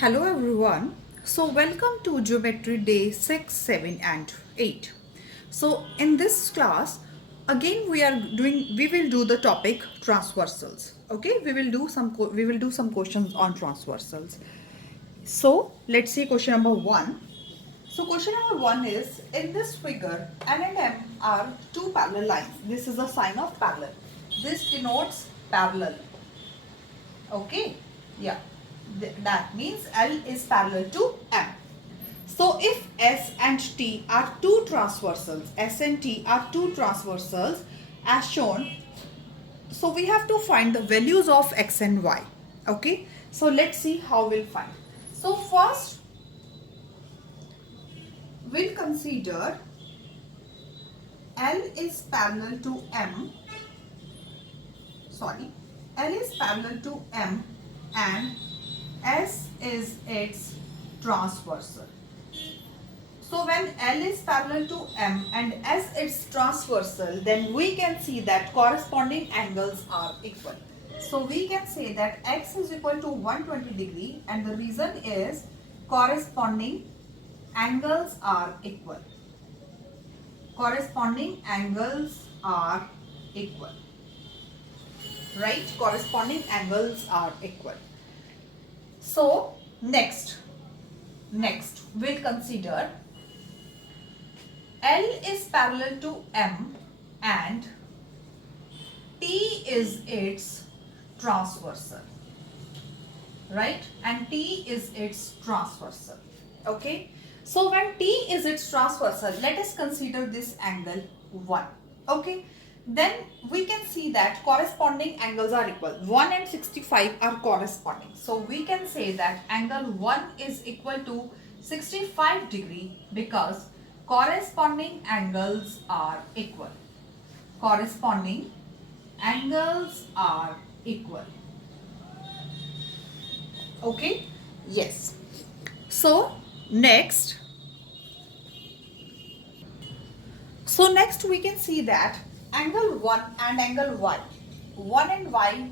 Hello everyone. So welcome to Geometry Day 6, 7 and 8. So in this class again we will do the topic transversals. Okay, we will do some questions on transversals. So let's see question number 1. So question number 1 is, in this figure N and M are two parallel lines. This is a sign of parallel. This denotes parallel. Okay, yeah, that means L is parallel to M. So if S and T are two transversals, S and T are two transversals as shown, so we have to find the values of X and Y. Okay, so let's see how we'll find. So first we'll consider L is parallel to M, sorry, L is parallel to M and S is its transversal. So when L is parallel to M and S is transversal, then we can see that corresponding angles are equal. So we can say that X is equal to 120 degree, and the reason is corresponding angles are equal. Corresponding angles are equal. Right? Corresponding angles are equal. So next we'll consider L is parallel to M and T is its transversal, right? And T is its transversal. Okay, so when T is its transversal, let us consider this angle 1. Okay, then we can see that corresponding angles are equal. 1 and 65 are corresponding, so we can say that angle 1 is equal to 65 degree because corresponding angles are equal. Corresponding angles are equal. Okay, yes. So next we can see that angle 1 and angle y, 1 and y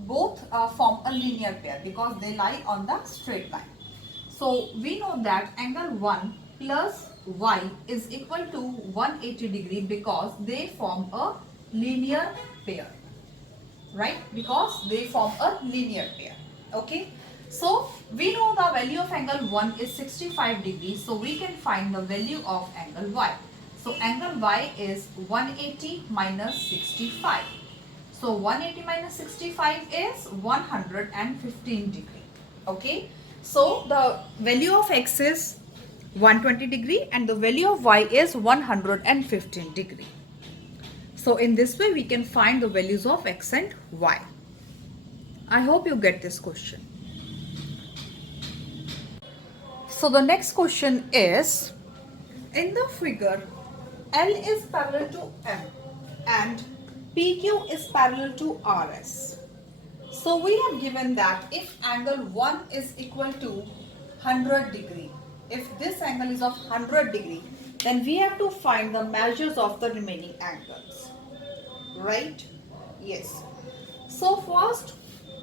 both form a linear pair because they lie on the straight line. So we know that angle 1 plus y is equal to 180 degree because they form a linear pair, right? Because they form a linear pair. Okay, so we know the value of angle 1 is 65 degrees, so we can find the value of angle y. So angle y is 180 minus 65. So 180 minus 65 is 115 degree. Okay, so the value of x is 120 degree and the value of y is 115 degree. So in this way we can find the values of x and y. I hope you get this question. So the next question is, in the figure L is parallel to M and PQ is parallel to RS. So we have given that if angle 1 is equal to 100 degree, if this angle is of 100 degree, then we have to find the measures of the remaining angles. Right? Yes. So first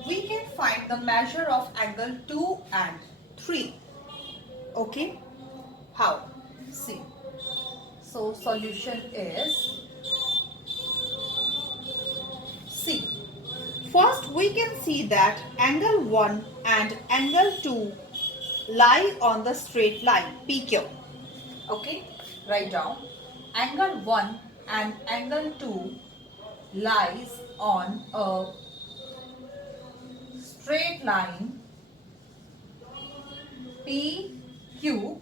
we can find the measure of angle 2 and 3. Okay? How? See. So solution is, see. First we can see that angle 1 and angle 2 lie on the straight line PQ. Okay? Write down. Angle 1 and angle 2 lies on a straight line PQ.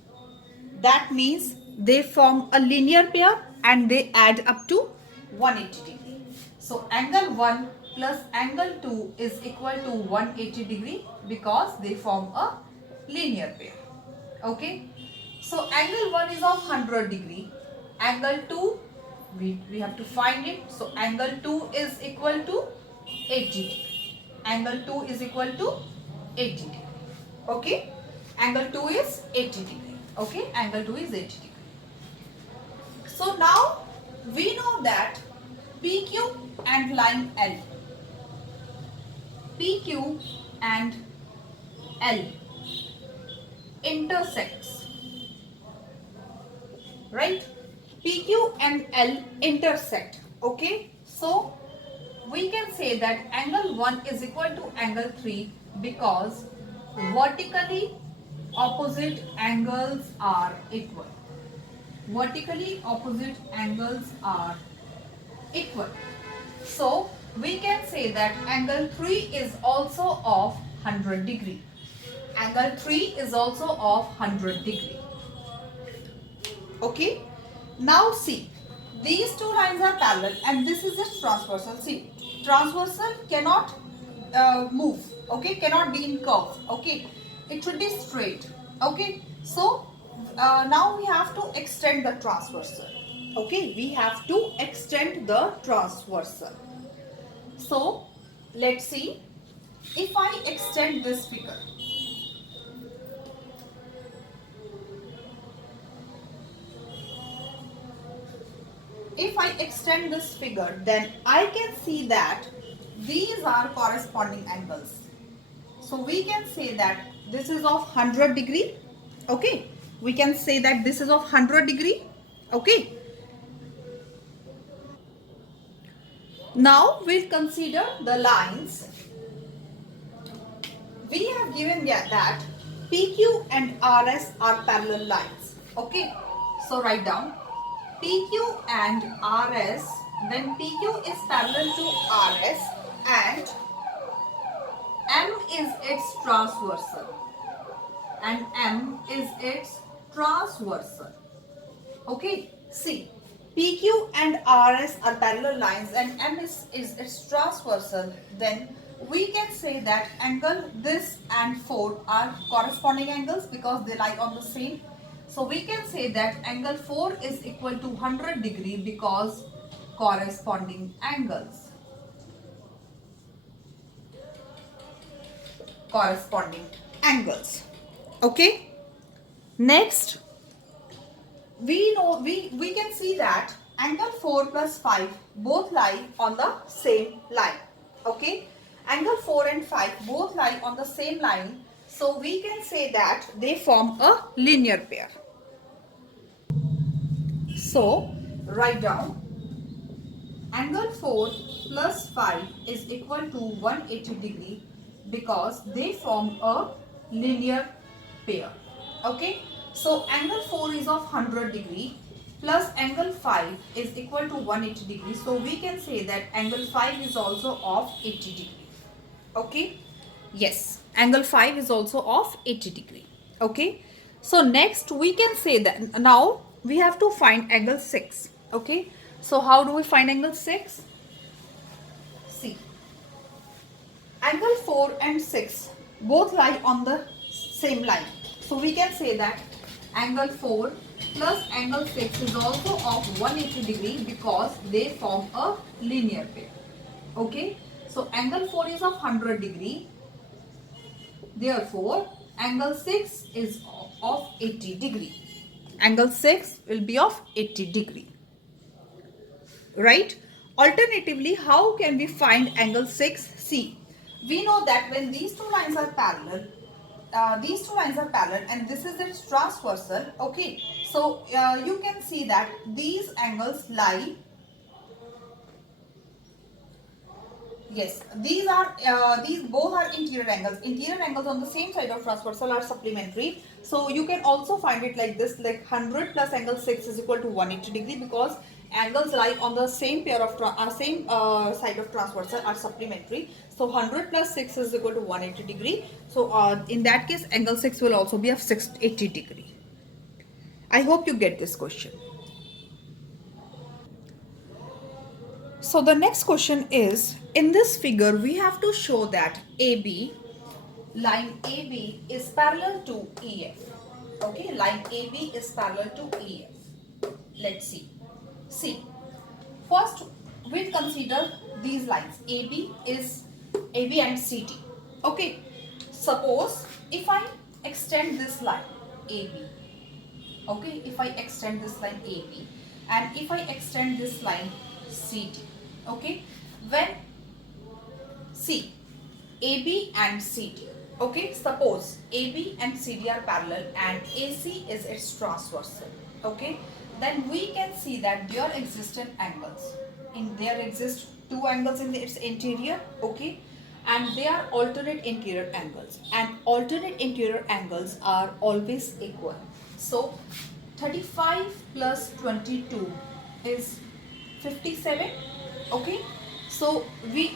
That means they form a linear pair and they add up to 180 degree. So angle 1 plus angle 2 is equal to 180 degree because they form a linear pair. Okay. So angle 1 is of 100 degree. Angle 2, we have to find it. So angle 2 is equal to 80 degree. Angle 2 is equal to 80 degree. Okay. Angle 2 is 80 degree. Okay. Angle 2 is 80 degree. So now we know that PQ and line L, PQ and L intersects, right? PQ and L intersect. Okay, so we can say that angle 1 is equal to angle 3 because vertically opposite angles are equal. Vertically opposite angles are equal. So we can say that angle 3 is also of 100 degree. Angle 3 is also of 100 degree. Okay. Now see, these two lines are parallel and this is a transversal. See, transversal cannot move. Okay, cannot be in curve. Okay, it should be straight. Okay, so now we have to extend the transversal. Okay, we have to extend the transversal. So let's see, if I extend this figure, if I extend this figure, then I can see that these are corresponding angles. So we can say that this is of 100 degree. Okay, we can say that this is of 100 degree. Okay, now we'll consider the lines. We have given that PQ and RS are parallel lines. Okay, so write down PQ and RS. When PQ is parallel to RS and M is its transversal, and M is its transversal. Okay, see, PQ and RS are parallel lines and M is its transversal, then we can say that angle this and 4 are corresponding angles because they lie on the same. So we can say that angle 4 is equal to 100 degree because corresponding angles. Corresponding angles. Okay. Next, we can see that angle 4 plus 5 both lie on the same line. Okay, angle 4 and 5 both lie on the same line, so we can say that they form a linear pair. So write down angle 4 plus 5 is equal to 180 degree because they form a linear pair. Okay, so angle 4 is of 100 degree plus angle 5 is equal to 180 degree. So we can say that angle 5 is also of 80 degree. Okay, yes, angle 5 is also of 80 degree. Okay, so next we can say that now we have to find angle 6. Okay, so how do we find angle 6? See, angle 4 and 6 both lie on the same line. So we can say that angle 4 plus angle 6 is also of 180 degree because they form a linear pair. Okay, so angle 4 is of 100 degree. Therefore, angle 6 is of 80 degree. Angle 6 will be of 80 degree. Right? Alternatively, how can we find angle 6? See, we know that when these two lines are parallel, and this is its transversal. Okay, so you can see that these angles lie. Yes, these both are interior angles. Interior angles on the same side of transversal are supplementary. So you can also find it like this, like 100 plus angle 6 is equal to 180 degree because angles lie on the same pair of side of transversal are supplementary. So 100 plus 6 is equal to 180 degree. So in that case, angle 6 will also be of 680 degree. I hope you get this question. So the next question is, in this figure we have to show that line AB is parallel to EF. Okay, line AB is parallel to EF. Let's see. See, first we'll consider these lines. AB and CD. Okay, suppose if I extend this line AB. Okay, if I extend this line AB and if I extend this line CD. Okay, when see AB and CD. Okay, suppose AB and CD are parallel and AC is its transversal. Okay, then we can see that there exist angles. There exist two angles in its interior. Okay, and they are alternate interior angles, and alternate interior angles are always equal. So 35 plus 22 is 57. Okay, so we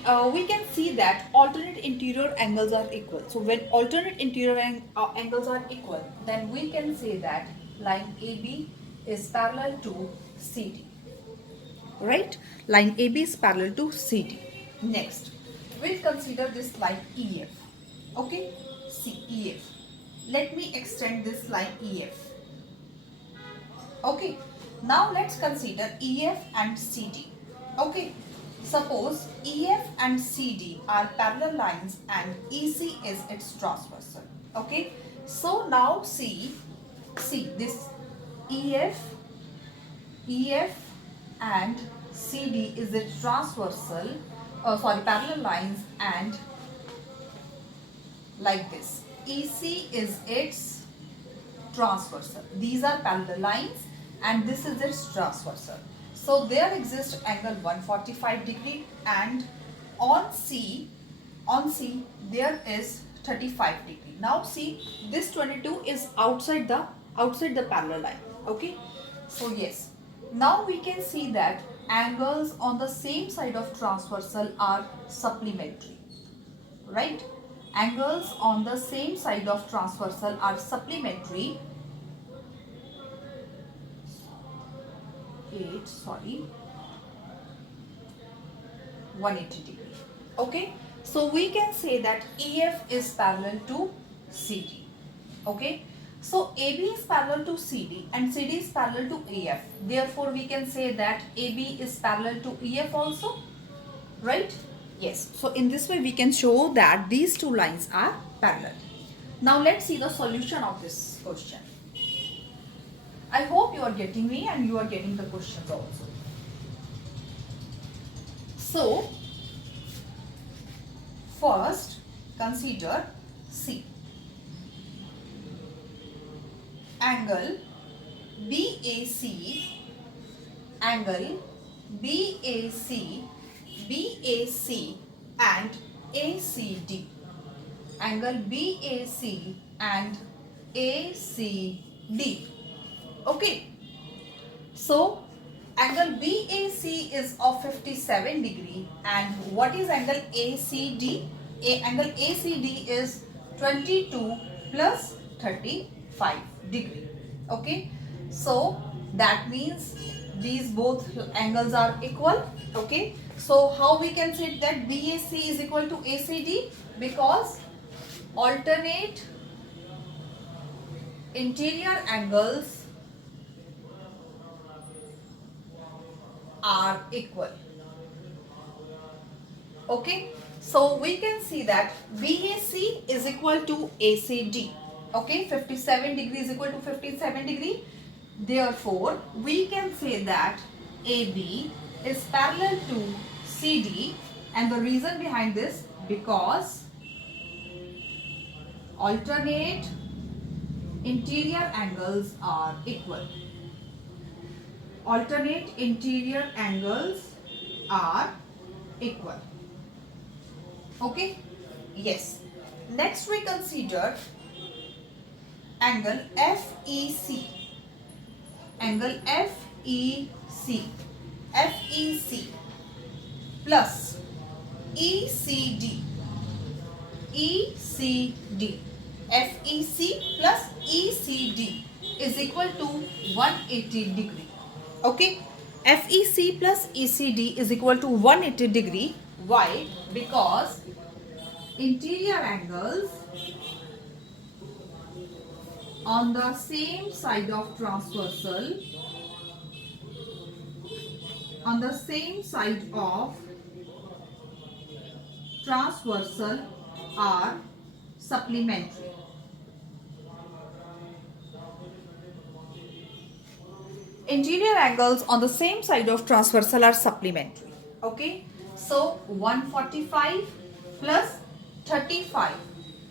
can see that alternate interior angles are equal. So when alternate interior angles are equal, then we can say that line AB is parallel to CD. Right? Line AB is parallel to CD. Next, we'll consider this line EF. Okay? See EF. Let me extend this line EF. Okay, now let's consider EF and CD. Okay, suppose EF and CD are parallel lines and EC is its transversal. Okay, so now see this EF and CD is its transversal, parallel lines, and like this EC is its transversal. These are parallel lines and this is its transversal. So there exists angle 145 degree, and on C there is 35 degree. Now see, this 22 is outside the parallel line. Okay, so yes, now we can see that angles on the same side of transversal are supplementary. Right? Angles on the same side of transversal are supplementary. 180 degree. Okay, so we can say that EF is parallel to CD. Okay, so AB is parallel to CD and CD is parallel to EF. Therefore, we can say that AB is parallel to EF also. Right? Yes. So in this way, we can show that these two lines are parallel. Now let's see the solution of this question. I hope you are getting me and you are getting the questions also. So, first consider C. Angle BAC and ACD. Angle BAC and ACD. Okay, so angle BAC is of 57 degree, and what is angle ACD? Angle ACD is 22 plus 35 degree. Okay, so that means these both angles are equal. Okay, so how we can say that BAC is equal to ACD? Because alternate interior angles are equal. Okay, so we can see that BAC is equal to ACD. Okay, 57 degree is equal to 57 degree. Therefore, we can say that AB is parallel to CD, and the reason behind this, because alternate interior angles are equal. Alternate interior angles are equal. Okay? Yes. Next we consider angle FEC. Angle FEC. FEC plus ECD. ECD. FEC plus ECD is equal to 180 degree. Okay, FEC plus ECD is equal to 180 degree. Why? Because interior angles on the same side of transversal, are supplementary. Interior angles on the same side of transversal are supplementary. Okay, so 145 plus 35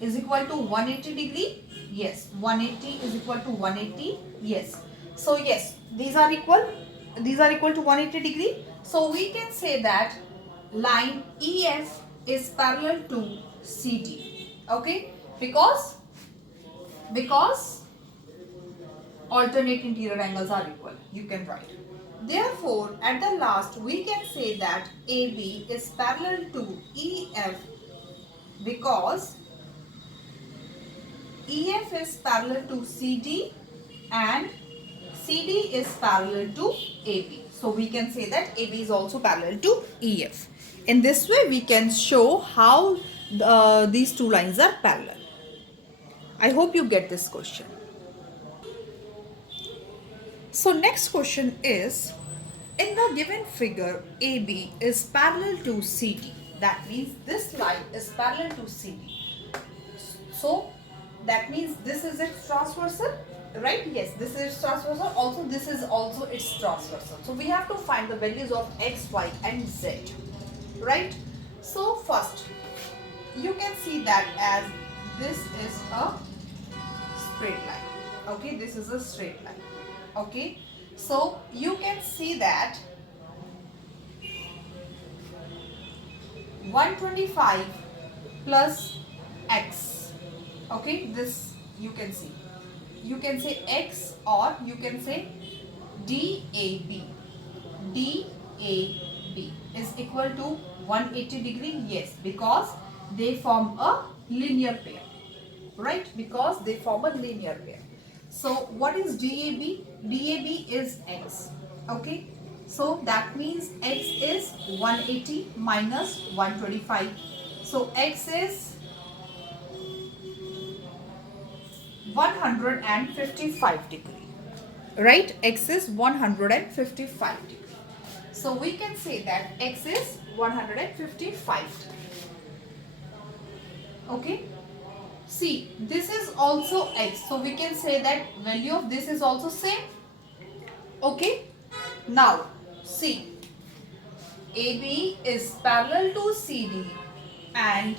is equal to 180 degree. Yes, 180 is equal to 180. Yes. So yes, these are equal. These are equal to 180 degree. So we can say that line EF is parallel to CD. Okay, because alternate interior angles are equal. You can write. Therefore, at the last, we can say that AB is parallel to EF because EF is parallel to CD and CD is parallel to AB. So we can say that AB is also parallel to EF. In this way, we can show how these two lines are parallel. I hope you get this question. So next question is, in the given figure, AB is parallel to CD. That means this line is parallel to CD. So that means this is its transversal, right? Yes, this is transversal. Also, this is also its transversal. So we have to find the values of x, y, and z, right? So first, you can see that as this is a straight line. Okay, this is a straight line. Okay, so you can see that 125 plus x. Okay, this you can see. You can say x or you can say DAB. DAB is equal to 180 degree. Yes, because they form a linear pair. Right? Because they form a linear pair. So what is DAB? DAB is x. Okay. So that means x is 180 minus 125. So x is 155 degree. Right? X is 155 degree. So we can say that x is 155 degree. Okay. See, this is also x. So we can say that value of this is also same. Okay. Now, see, AB is parallel to CD and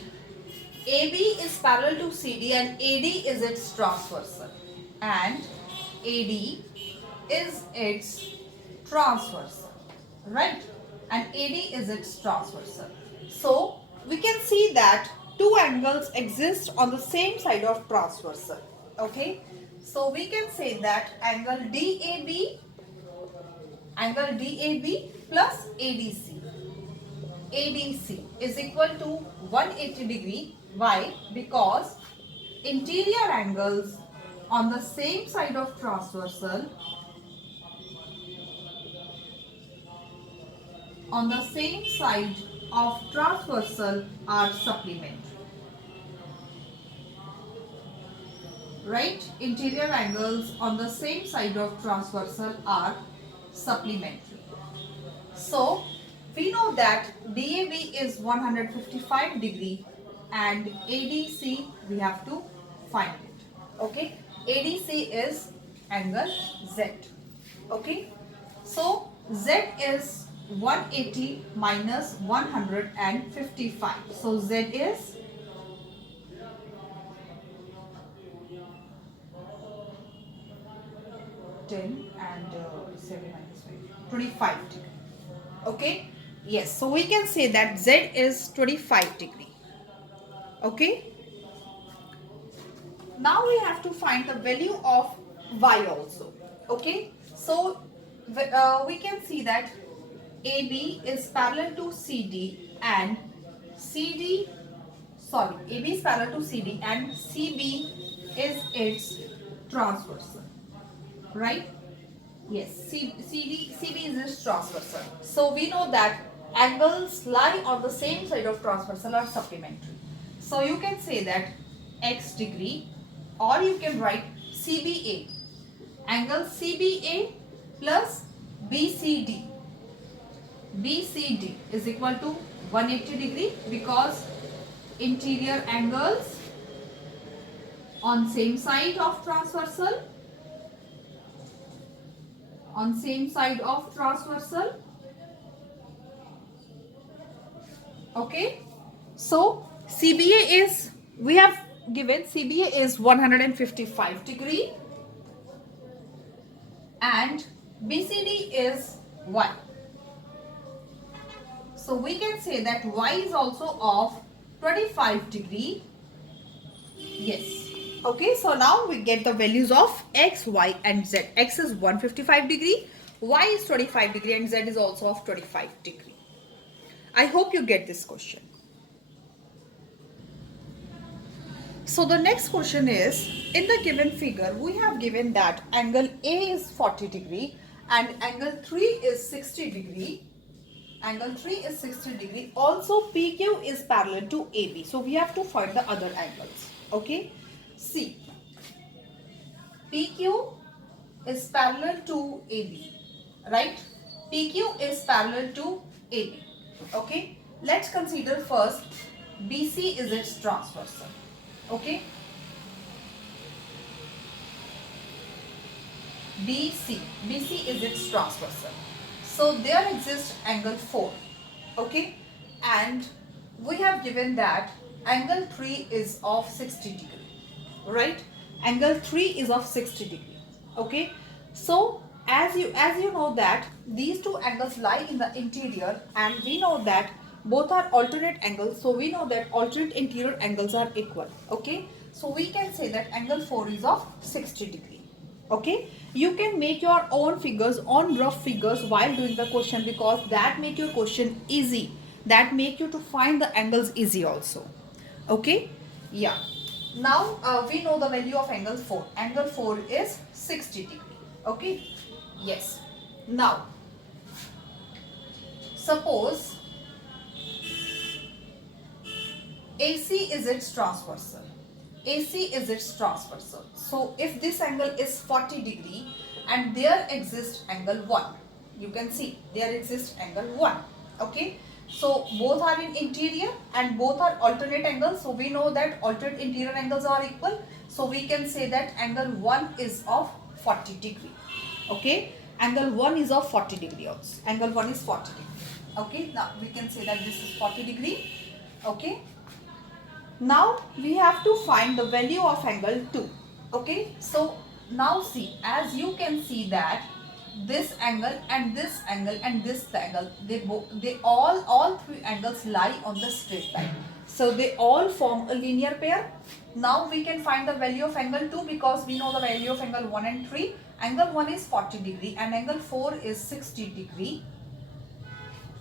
AB is parallel to CD and AD is its transversal. And AD is its transversal. Right? And AD is its transversal. So, we can see that two angles exist on the same side of transversal. Okay. So we can say that angle DAB plus ADC. ADC is equal to 180 degree. Why? Because interior angles on the same side of transversal are supplementary. Right? Interior angles on the same side of transversal are supplementary. So, we know that DAB is 155 degree and ADC we have to find it. Okay? ADC is angle Z. Okay? So, Z is 180 minus 155. So, Z is 10 and 7 minus 5, 25 degree. Okay. Yes. So we can say that Z is 25 degree. Okay. Now we have to find the value of Y also. Okay. So we can see that AB is parallel to CD and AB is parallel to CD and CB is its transversal. Right? Yes, CB is its transversal. So we know that angles lie on the same side of transversal are supplementary. So you can say that x degree or you can write CBA. Angle CBA plus BCD. BCD is equal to 180 degree because interior angles on same side of transversal Okay. So CBA is, we have given CBA is 155 degree and BCD is Y. So we can say that Y is also of 25 degree. Yes. Okay, so now we get the values of X, Y and Z. X is 155 degree, Y is 25 degree and Z is also of 25 degree. I hope you get this question. So the next question is, in the given figure, we have given that angle A is 40 degree and angle 3 is 60 degree. Angle 3 is 60 degree. Also PQ is parallel to AB. So we have to find the other angles. Okay. See. PQ is parallel to AB. Right. PQ is parallel to AB. Okay. Let's consider first BC is its transversal. Okay. BC is its transversal. So there exists angle 4. Okay. And we have given that angle 3 is of 60 degree. Right. Angle 3 is of 60 degree. Okay. So as you know that these two angles lie in the interior and we know that both are alternate angles, so we know that alternate interior angles are equal. Okay, so we can say that angle 4 is of 60 degree. Okay, you can make your own figures, on rough figures while doing the question, because that make your question easy, that make you to find the angles easy also. Okay, yeah. Now we know the value of angle 4. Angle 4 is 60 degree. Okay, yes. Now suppose AC is its transversal. AC is its transversal. So if this angle is 40 degree and there exists angle 1, you can see there exists angle 1. Okay. So both are in interior and both are alternate angles. So we know that alternate interior angles are equal. So we can say that angle 1 is of 40 degree. Okay. Angle 1 is of 40 degree also. Angle 1 is 40 degree. Okay. Now we can say that this is 40 degree. Okay. Now we have to find the value of angle 2. Okay, so now see, as you can see that this angle and this angle and this angle, they all three angles lie on the straight line. So they all form a linear pair. Now we can find the value of angle 2 because we know the value of angle 1 and 3. Angle 1 is 40 degree and angle 4 is 60 degree.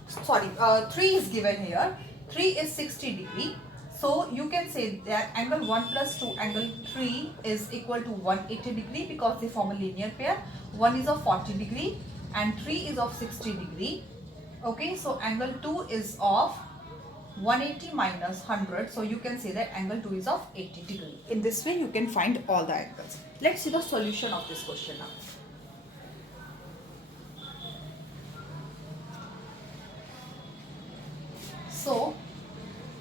Sorry, 3 is given here. 3 is 60 degree. So you can say that angle 1 plus 2, angle 3 is equal to 180 degree because they form a linear pair. 1 is of 40 degree and 3 is of 60 degree. Okay, so angle 2 is of 180 minus 100. So you can say that angle 2 is of 80 degree. In this way you can find all the angles. Let's see the solution of this question now. So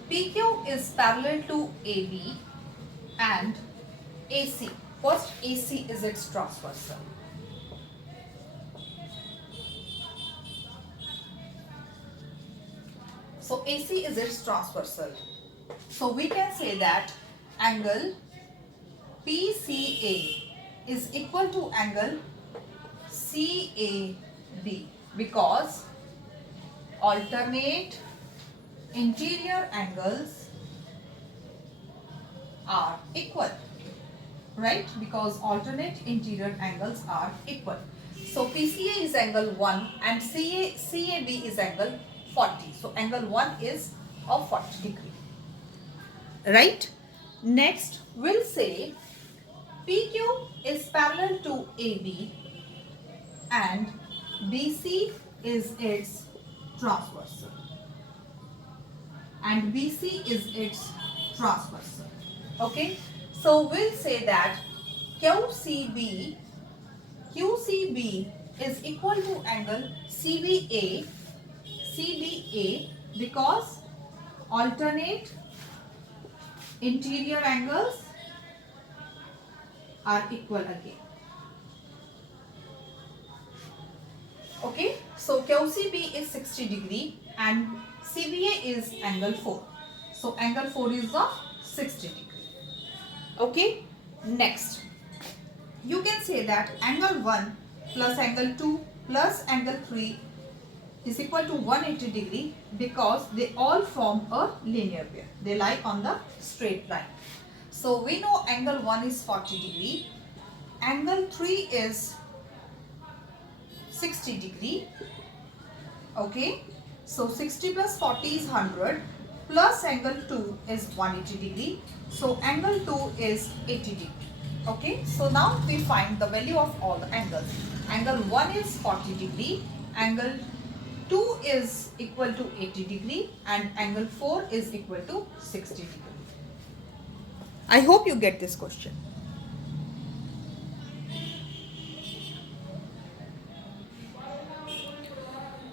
PQ is parallel to AB and AC. First, AC is its transversal. So AC is its transversal. So we can say that angle PCA is equal to angle CAB because alternate interior angles are equal, right? Because alternate interior angles are equal. So PCA is angle 1 and CAB is angle 40. So angle 1 is of 40 degree, right? Next we'll say PQ is parallel to AB and BC is its transversal. And BC is its transversal. Okay, so we'll say that QCB is equal to angle CBA because alternate interior angles are equal again. Okay, so QCB is 60 degree and CBA is angle 4. So angle 4 is of 60 degree. Okay, next you can say that angle 1 plus angle 2 plus angle 3 is equal to 180 degree because they all form a linear pair. They lie on the straight line. So we know angle 1 is 40 degree, angle 3 is 60 degree. Okay, so 60 plus 40 is 100 plus angle 2 is 180 degree. So angle 2 is 80 degree. Okay, so now we find the value of all the angles. Angle 1 is 40 degree, angle 2 is equal to 80 degree and angle 4 is equal to 60 degree. I hope you get this question.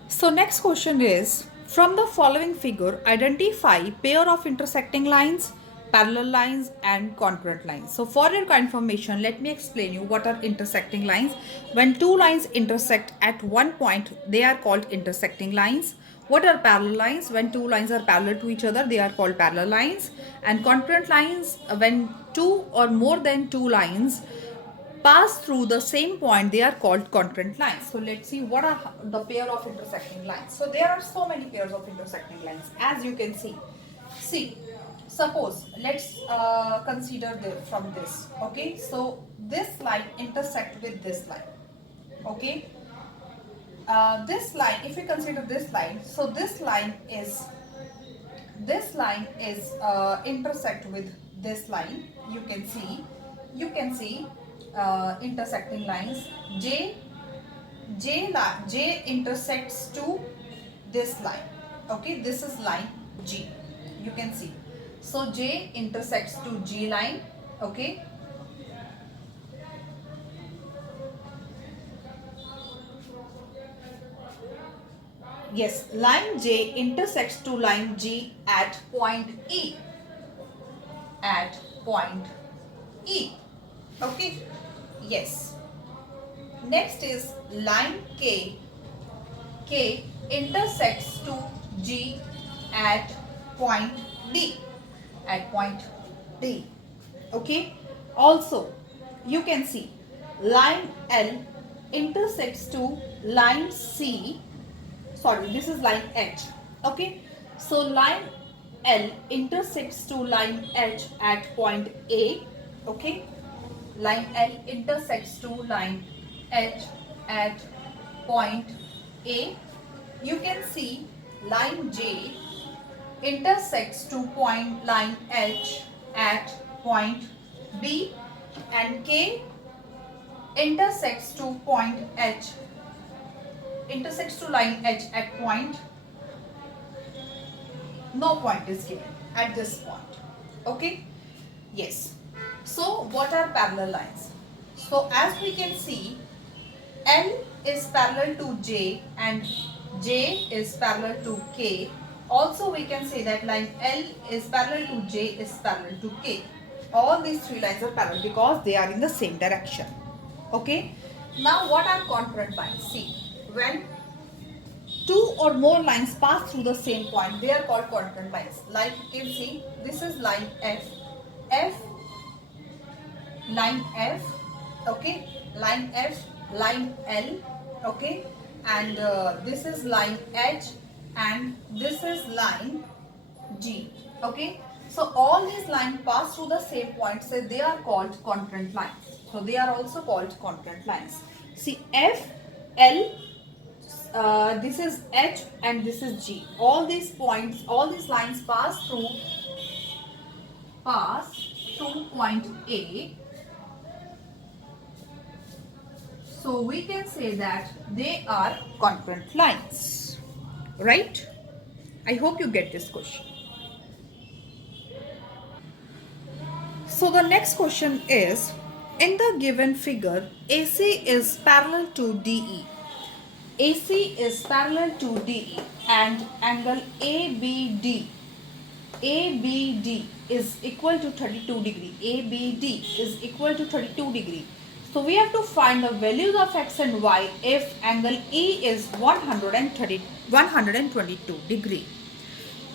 So next question is, from the following figure, identify pair of intersecting lines, parallel lines and congruent lines. So for your confirmation, let me explain you what are intersecting lines. When two lines intersect at one point, they are called intersecting lines. What are parallel lines? When two lines are parallel to each other, they are called parallel lines. And congruent lines, when two or more than two lines pass through the same point, they are called congruent lines. So let's see what are the pair of intersecting lines. So there are so many pairs of intersecting lines, as you can see. See, suppose let's consider this from this. Okay, so this line intersect with this line. Okay, this line, if we consider this line, so this line is intersect with this line. You can see intersecting lines. J intersects to this line. Okay, this is line G. You can see. So J intersects to G line. Okay. Yes, line J intersects to line G at point E. At point E. Okay. Yes. Next is line K. K intersects to G at point D. At point D. Okay. Also, you can see line L intersects to line C. Sorry, this is line H. Okay. So line L intersects to line H at point A. Okay. Line L intersects to line H at point A. You can see line J intersects to point line H at point B, and K intersects to point H, intersects to line H at point, no point is given at this point. Okay. Yes. So what are parallel lines? So as we can see, L is parallel to J and J is parallel to K. Also we can say that line L is parallel to J is parallel to K. All these three lines are parallel because they are in the same direction. Okay. Now what are congruent lines? See, when two or more lines pass through the same point, they are called congruent lines. Like you can see, this is line F. Line F, okay, line F, line L, okay, and this is line H and this is line G, okay. So all these lines pass through the same point, so they are called congruent lines. So they are also called congruent lines. See, F, L, this is H and this is G. All these points, all these lines pass through point A. So we can say that they are congruent lines, right? I hope you get this question. So the next question is, in the given figure, AC is parallel to DE. AC is parallel to DE and angle ABD is equal to 32 degree. ABD is equal to 32 degree. So we have to find the values of x and y if angle E is 122 degree.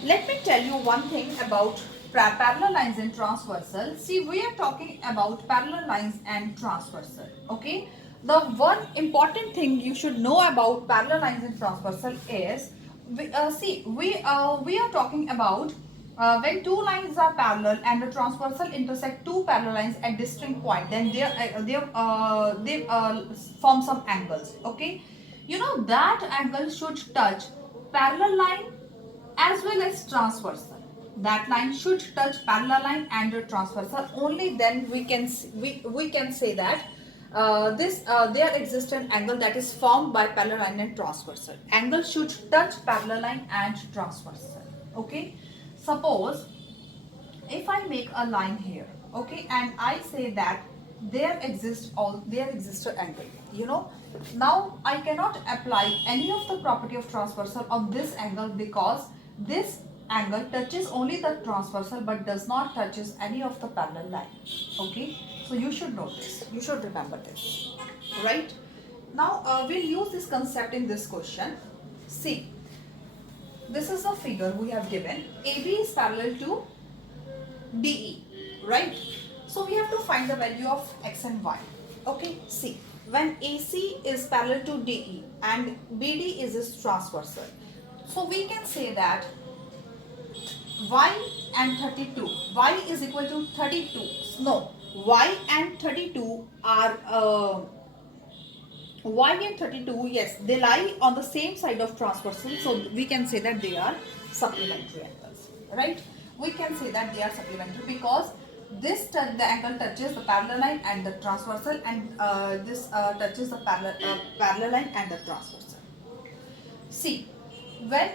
Let me tell you one thing about parallel lines and transversal. See, we are talking about parallel lines and transversal. Okay. The one important thing you should know about parallel lines and transversal is, we are talking about when two lines are parallel and the transversal intersect two parallel lines at distinct point, then they form some angles. Okay, you know that angle should touch parallel line as well as transversal. That line should touch parallel line and the transversal. Only then we can say that there exists an angle that is formed by parallel line and transversal. Angle should touch parallel line and transversal. Okay. Suppose if I make a line here, okay, and I say that there exists an angle, you know, now I cannot apply any of the property of transversal on this angle because this angle touches only the transversal but does not touches any of the parallel line. Okay, so you should know this, you should remember this, right? Now we'll use this concept in this question. See, this is the figure we have given. AB is parallel to DE, right? So we have to find the value of x and y. Okay, see, when AC is parallel to DE and BD is transversal, so we can say that y and 32, y is equal to 32. No, y and 32 are y and 32, yes, they lie on the same side of transversal, so we can say that they are supplementary angles, right? We can say that they are supplementary because the angle touches the parallel line and the transversal, and this touches the parallel line and the transversal. See, when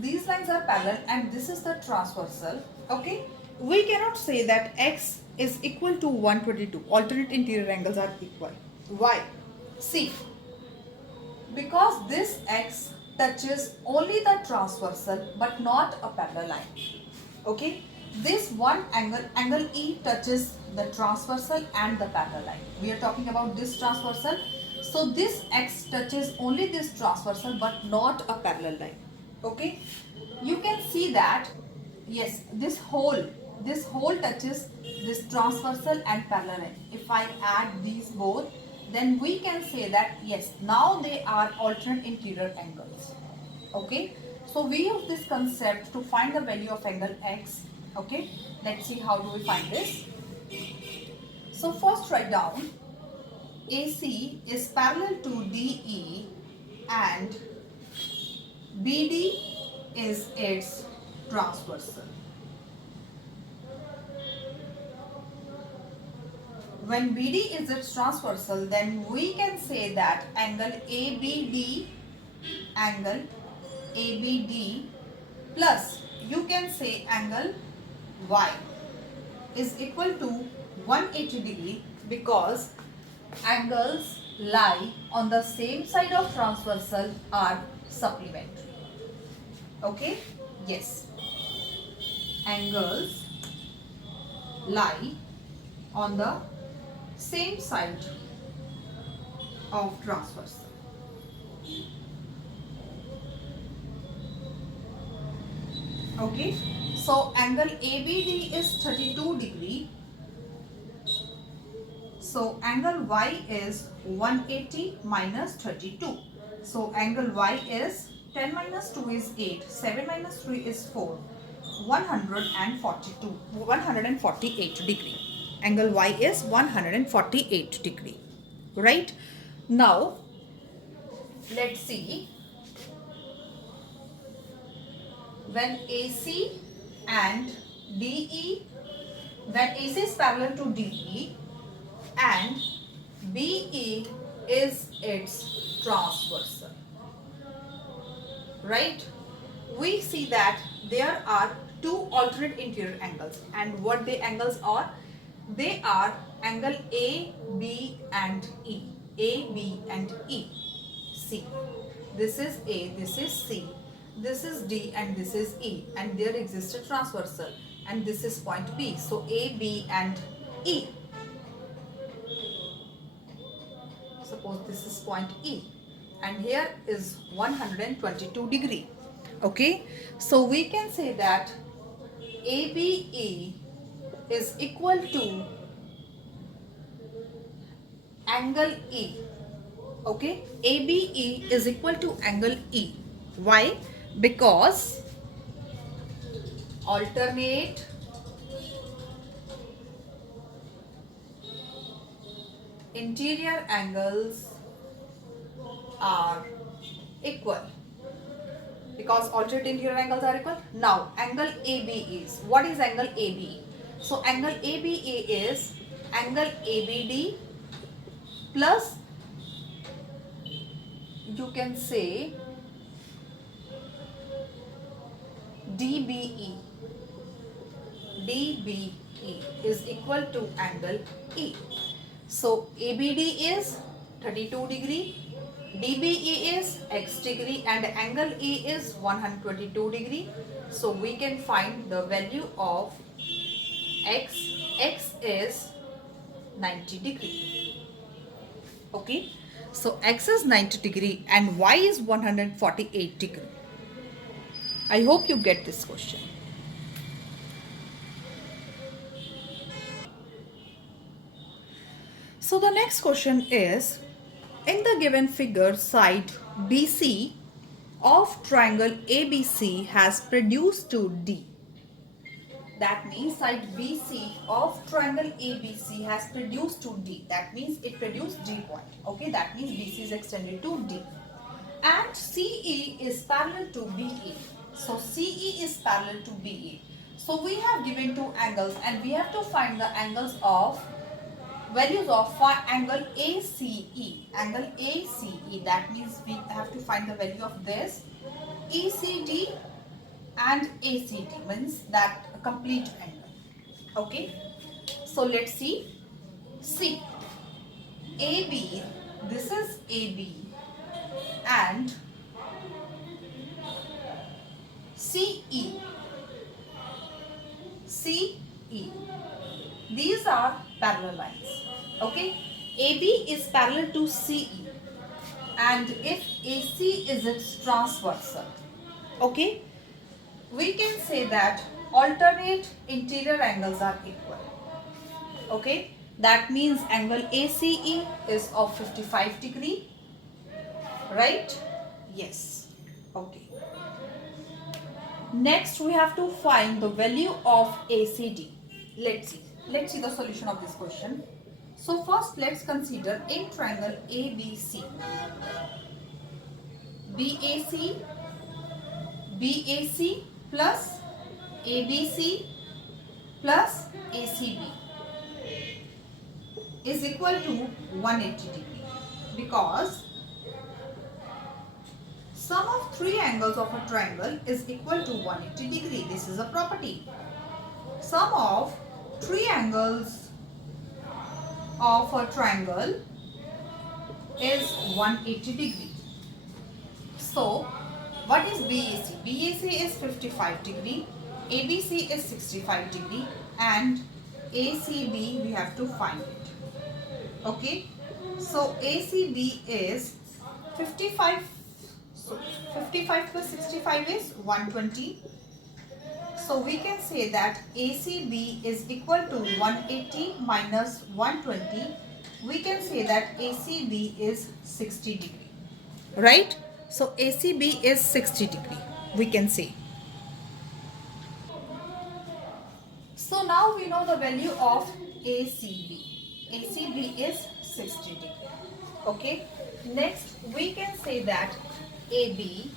these lines are parallel and this is the transversal, okay, we cannot say that x is equal to 122. Alternate interior angles are equal. Why? See, because this x touches only the transversal but not a parallel line. Okay, this one angle E touches the transversal and the parallel line. We are talking about this transversal. So this x touches only this transversal but not a parallel line. Okay, you can see that yes, this whole touches this transversal and parallel line. If I add these both, then we can say that yes, now they are alternate interior angles. Okay, so we use this concept to find the value of angle x. Okay, let's see how do we find this. So first write down AC is parallel to DE and BD is its transversal. When BD is its transversal, then we can say that angle ABD plus you can say angle Y is equal to 180 degree because angles lie on the same side of transversal are supplementary. Okay, yes, angles lie on the same side of transversal. Okay, so angle ABD is 32 degree. So angle Y is 180 minus 32. So angle Y is 10 minus 2 is 8, 7 minus 3 is 4, 148 degree. Angle Y is 148 degree, right? Now, let's see, when AC and DE, when AC is parallel to DE and BE is its transversal, right? We see that there are two alternate interior angles, and what the angles are? They are angle A, B and E. A, B and E. C. This is A, this is C, this is D and this is E, and there exists a transversal, and this is point B. So A, B and E. Suppose this is point E and here is 122 degree. Okay, so we can say that ABE is equal to angle E. Okay, ABE is equal to angle E. Why? Because alternate interior angles are equal. Because alternate interior angles are equal. Now, angle ABE is, what is angle ABE? So, angle ABE is angle ABD plus, you can say, DBE. DBE is equal to angle E. So, ABD is 32 degree, DBE is x degree, and angle E is 122 degree. So, we can find the value of x. X is 90 degree. Okay. So, x is 90 degree and y is 148 degree. I hope you get this question. So the next question is, in the given figure, side BC of triangle ABC has produced to D. That means side BC of triangle ABC has produced to D. That means it produced D point. Okay, that means BC is extended to D. And CE is parallel to BE. So CE is parallel to BE. So we have given two angles and we have to find the angles of values of angle ACE. Angle ACE, that means we have to find the value of this. ECD and ACD means that complete angle. Okay, so let's see. C, AB, this is AB, and CE, CE, these are parallel lines. Okay, AB is parallel to CE, and if AC is its transversal, okay, we can say that alternate interior angles are equal. Okay, that means angle ACE is of 55 degree, right? Yes. Okay. Next we have to find the value of ACD. Let's see the solution of this question. So first let's consider in triangle ABC. BAC, BAC plus ABC plus ACB is equal to 180 degree, because sum of three angles of a triangle is equal to 180 degree. This is a property. Sum of three angles of a triangle is 180 degree. So, what is BAC? BAC is 55 degree, ABC is 65 degree, and ACB we have to find it. Okay, so ACB is 55. So 55 plus 65 is 120. So we can say that ACB is equal to 180 minus 120. We can say that ACB is 60 degree. Right? So ACB is 60 degree. We can say. So now we know the value of ACB. ACB is 60 degree. Okay. Next we can say that AB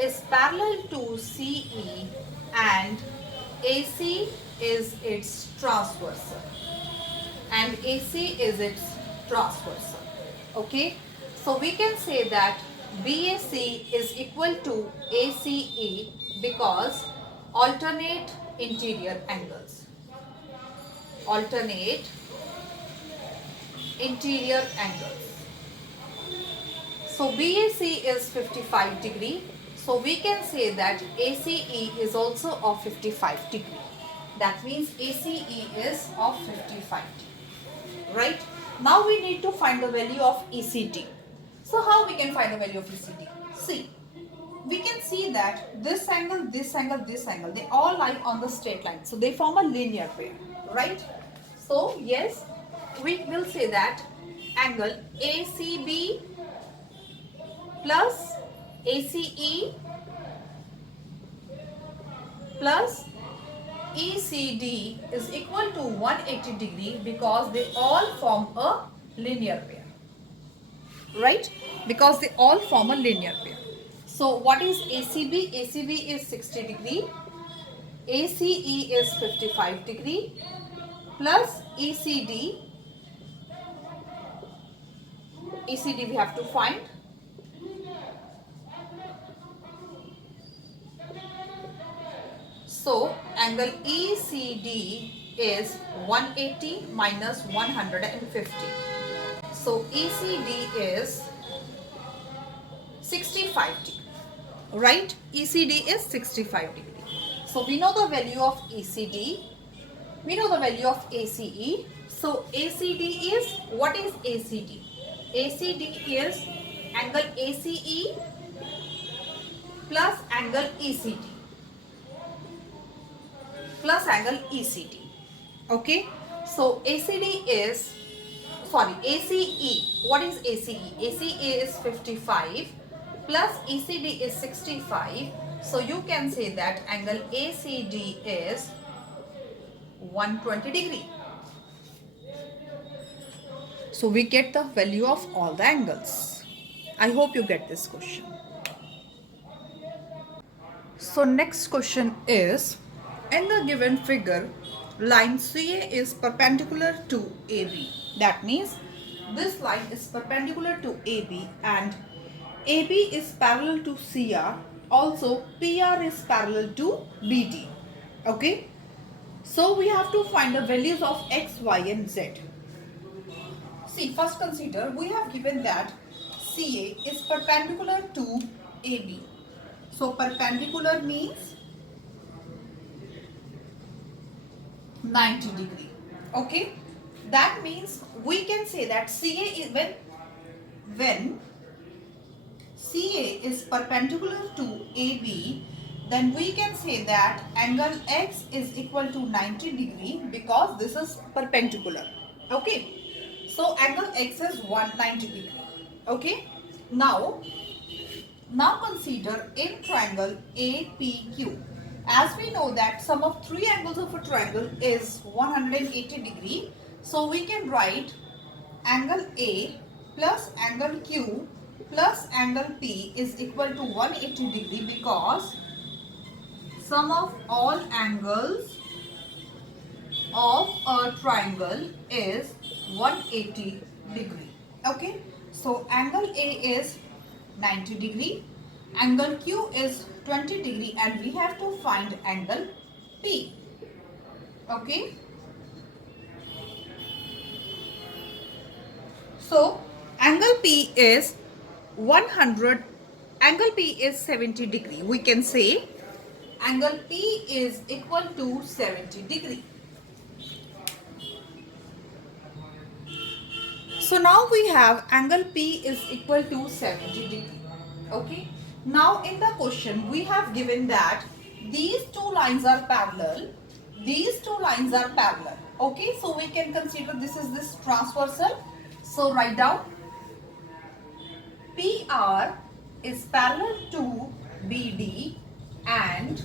is parallel to CE and AC is its transversal, and AC is its transversal. Okay, so we can say that BAC is equal to ACE because alternate interior angles. Alternate interior angles. So BAC is 55 degree. So we can say that ACE is also of 55 degree. That means ACE is of 55 degree. Right? Now we need to find the value of ECD. So how we can find the value of ECD? See, we can see that this angle, this angle, this angle, they all lie on the straight line. So they form a linear pair, right? So yes, we will say that angle ACB plus ACE plus ECD is equal to 180 degree because they all form a linear pair, right? Because they all form a linear pair. So what is ACB? ACB is 60 degree, ACE is 55 degree plus ECD. ECD we have to find. So angle ECD is 180 minus 150. So ECD is 65 degree, right? ECD is 65 degree. So we know the value of ECD. We know the value of ACE. So ACD is, what is ACD? ACD is angle ACE plus angle ECD plus angle ECD. Okay. So ACD is, sorry, ACE. What is ACE? ACE is 55 plus ECD is 65. So you can say that angle ACD is 120 degree. So we get the value of all the angles. I hope you get this question. So next question is, in the given figure, line CA is perpendicular to AB. That means this line is perpendicular to AB and AB is parallel to CR. Also PR is parallel to BD. Okay. So we have to find the values of X, Y and Z. See, first consider, we have given that CA is perpendicular to AB. So perpendicular means 90 degree. Okay. That means we can say that CA is, when CA is perpendicular to AB, then we can say that angle X is equal to 90 degree because this is perpendicular. Okay. So angle X is 190 degree. Okay. Now consider in triangle APQ. As we know that sum of three angles of a triangle is 180 degree. So we can write angle A plus angle Q plus angle P is equal to 180 degree because sum of all angles of a triangle is 180 degree. Okay. So angle A is 90 degree, angle Q is 20 degree and we have to find angle P. Okay. So angle P is 100, angle P is 70 degree. We can say angle P is equal to 70 degree. So now we have angle P is equal to 70 degree. Okay. Now in the question we have given that these two lines are parallel. These two lines are parallel. Okay. So we can consider this is this transversal. So write down PR is parallel to BD and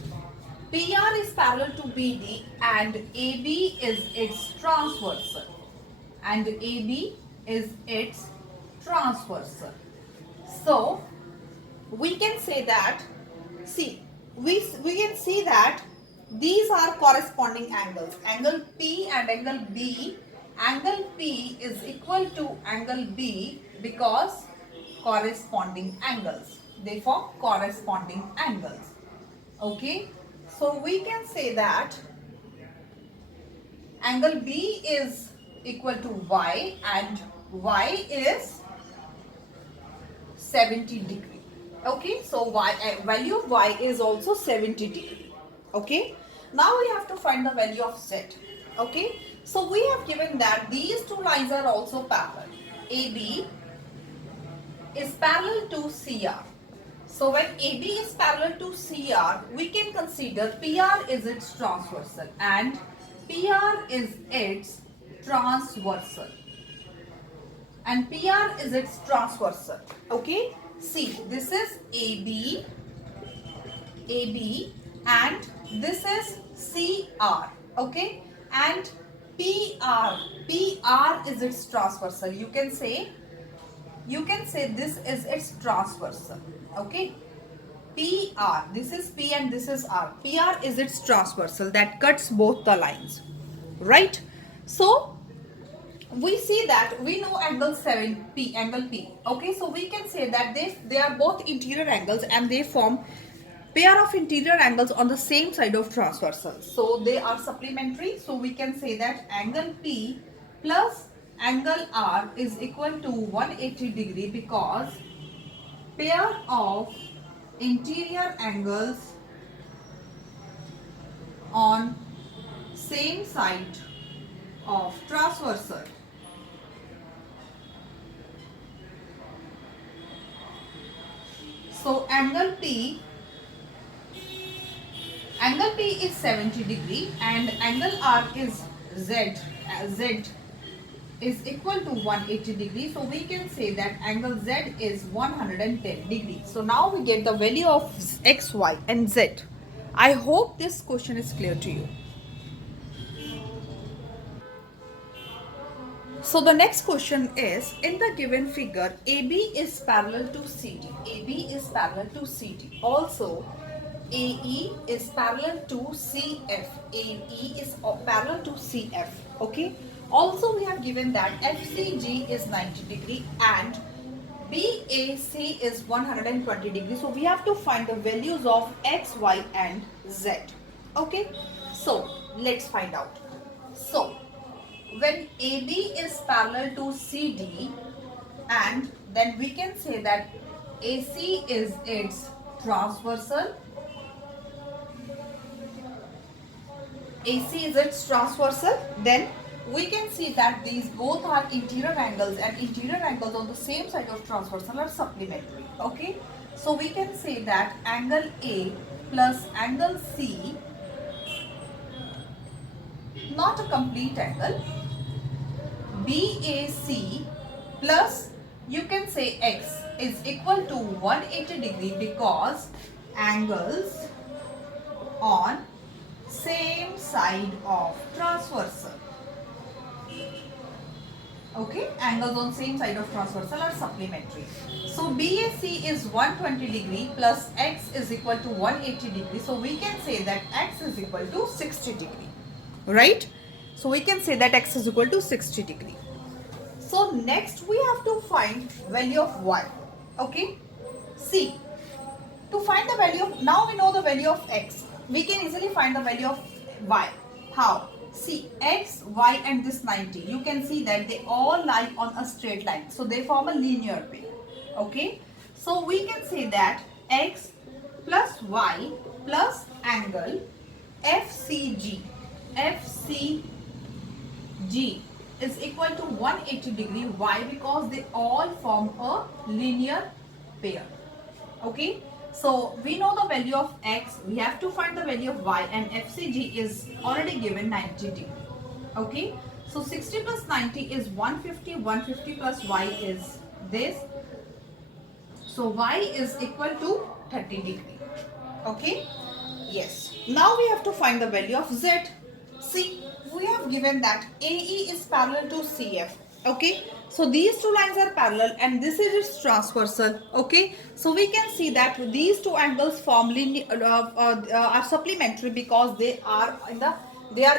PR is parallel to BD and AB is its transversal. And AB is its transversal. So we can say that, see, we can see that these are corresponding angles. Angle P and angle B. Angle P is equal to angle B because corresponding angles. They form corresponding angles. Okay. So we can say that angle B is equal to Y and Y is 70 degree. Okay. So value of Y is also 70 degree. Okay. Now we have to find the value of Z. Okay. So we have given that these two lines are also parallel. AB is parallel to CR. So when AB is parallel to CR, we can consider PR is its transversal and PR is its transversal. And PR is its transversal. Okay. See, this is AB, and this is CR. Okay. And PR is its transversal. You can say this is its transversal. Okay. PR, this is P and this is R. PR is its transversal that cuts both the lines, right? So we see that we know angle 7P, angle P. Okay, so we can say that they are both interior angles and they form pair of interior angles on the same side of transversal. So they are supplementary. So we can say that angle P plus angle R is equal to 180 degree because pair of interior angles on same side of transversal. So angle P is 70 degree and angle R is Z is equal to 180 degree. So we can say that angle Z is 110 degree. So now we get the value of X, Y and Z. I hope this question is clear to you. So the next question is, in the given figure, AB is parallel to CD. AB is parallel to CD. Also, AE is parallel to CF. AE is parallel to CF. Okay. Also, we have given that FCG is 90 degree and BAC is 120 degree. So we have to find the values of X, Y and Z. Okay. So let's find out. So when AB is parallel to CD, and then we can say that AC is its transversal. AC is its transversal. Then we can see that these both are interior angles and interior angles on the same side of transversal are supplementary. Okay. So we can say that angle A plus angle C, not a complete angle, BAC plus you can say X is equal to 180 degree because angles on same side of transversal. Okay, angles on same side of transversal are supplementary. So BAC is 120 degree plus X is equal to 180 degree. So we can say that X is equal to 60 degree. Right? So we can say that X is equal to 60 degree. So next we have to find value of Y. Okay. See, to find the value of, now we know the value of X. We can easily find the value of Y. How? See, X, Y and this 90. You can see that they all lie on a straight line. So they form a linear pair. Okay. So we can say that X plus Y plus angle FCG is equal to 180 degree. Why? Because they all form a linear pair. Okay. So we know the value of X. We have to find the value of Y and FCG is already given 90 degree. Okay. So 60 plus 90 is 150. 150 plus Y is this. So Y is equal to 30 degree. Okay. Yes. Now we have to find the value of Z. See, we have given that AE is parallel to CF. Okay. So these two lines are parallel and this is its transversal. Okay. So we can see that these two angles form are supplementary because they are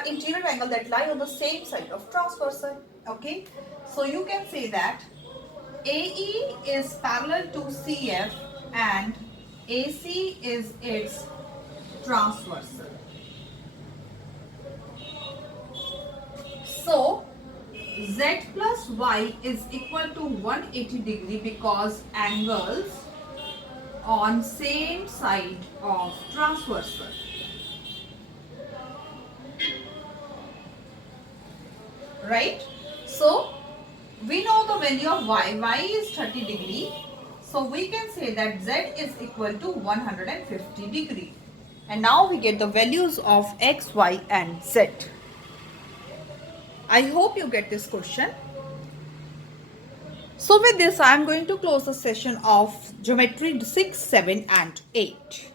interior angle that lie on the same side of transversal. Okay. So you can say that AE is parallel to CF and AC is its transversal. So Z plus Y is equal to 180 degree because angles on same side of transversal. Right? So we know the value of Y. Y is 30 degree. So So we can say that Z is equal to 150 degree. And now we get the values of X, Y and Z. I hope you get this question. So with this, I am going to close the session of Geometry 6, 7 and 8.